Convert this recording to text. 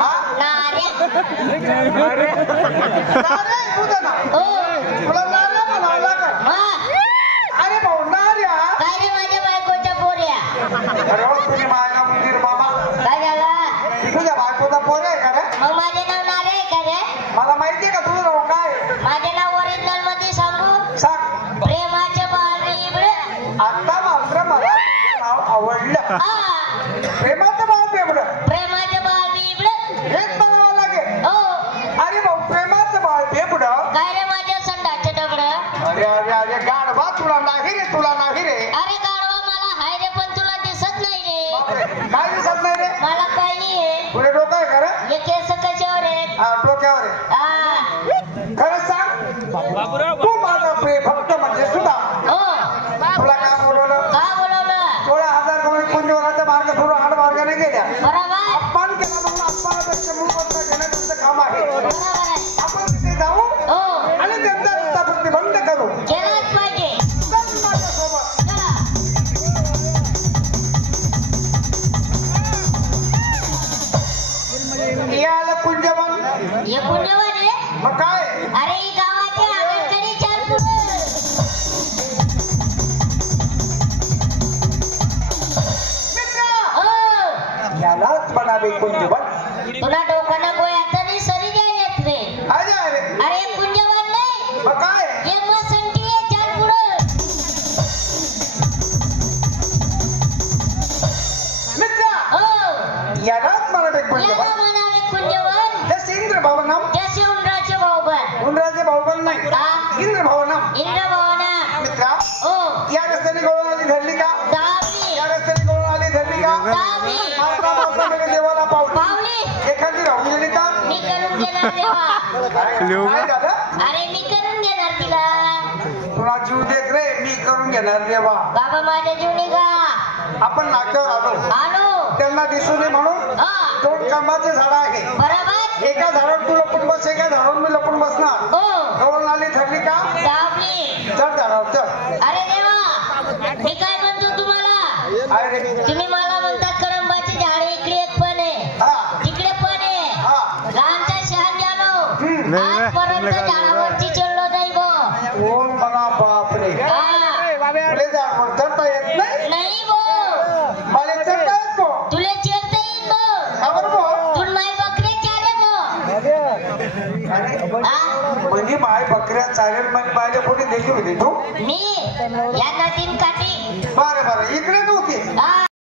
हा नारे तुझं ना हो तुला नाऱ्या म्हणावं लागल. अरे भाऊ नाऱ्या काय रे माझ्या बायकोच्या पोऱ्या अरे हो तुझी मायला मंदिर बाबा काय झालं तुझ्या बायकोचा पोर आहे का रे? मग माझे नाव नारे आहे का रे मला माहितीये का तुझं नाव काय आहे? माझे नाव ओरिजिनल मध्ये सांगू सांग. प्रेमाचे बाळ इकडे आता मात्र मला तुझं नाव आवडलं. प्रेमाचं बाळ बेबड प्रेमाचे बाळ इकडे हेच बनावं लागेल. हो अरे भाऊ प्रेमाचं बाळ बेबड. काय रे माझ्या संडाचे दगड अरे अरे अरे गाढवा तुला नाही रे तुला नाही रे. अरे गाढवा मला हाय रे पण तुला दिसत नाही रे बापरे, काय दिसत नाही रे? मला काही नाही आहे तुझे डोकं आहे का रे? हे केस कशावर आहेत हा, डोक्यावर आहे. खरं सांग तू माझा भक्त म्हणजे सुद्धा हो तुला काय बोलवलं? का बोलवलं 16,000 गवळी कुंजवराचा मार्ग सोडून आड मार्गाने गेल्या. बरोबर अपमान केला म्हणून अपमानापेक्षा मूळवत्ता घेणं तुमचं काम आहे. बरोबर आहे आपण तिथे जाऊ हो आणि त्यांचा रस्ता प्रतिबंध करू. केलाच पाहिजे चल माझ्यासोबत. चला याला कुंजवन हे पुण्यवान आहे मग काय? अरे ही गावाच्या आंगणकडे चार पुढं मित्र हो यालाच म्हणावे कुंजवन. तुला डोक्याला गोळ्याचा नाही सरी द्या येत रे अरे अरे अरे पुण्यवान नाही मग काय? हे मसंटी आहे चार पुढं मित्र हो यालाच म्हणावे कुंजवन. याला म्हणावे पुण्यवान जसे इंद्र भवनम त्याचे उंडराचे भाऊबन उंदराचे भाऊबंद नाही हा इंद्र भवनम. इंद्र भावना मित्रा हो या रस्त्याने गवळण आली धरली का? दाबली या रस्त्याने गवळण आली धरली का? दाबली माता बापाने देवाला पावली पावली एखादी राहून गेली का? मी करून घेणार देवा काय झालं? अरे मी करून घेणार तिला तुला जीव देत रे मी करून घेणार देवा. बाबा माझ्या जीवनी का आपण नाक्यावर आलो आलो त्यांना दिसू नये म्हणून हा 2 कंबाचे झाड आहे. बरोबर एका झाडावर तू लपून बस एका झाडावर मी लपून बसणार. हो गवळण आली धरली का? दाबली चढ झाडावर चढ. अरे देवा मी काय म्हणतो तुम्हाला अरे तुम्ही मला म्हणता करंबाची झाडे इकडे एक पण आहे हा तिकडे पण आहे हा लहानचा शहाण झालो हम्म. आजपर्यंत झाडावरती चढलो नाही गो कोण म्हणा बापरे हा तुले झाडावर चढता येत नाही. नाही गो मला चढता येत गो. तुला चढता येईल गो खबर गो. तुला माई बकरे चारे गो हा म्हणजे माय बकऱ्या चालेल म्हणजे माझ्या पुढे देखील होती तू. मी या नदीन काठी बरं बरं इकडे नव्हती हा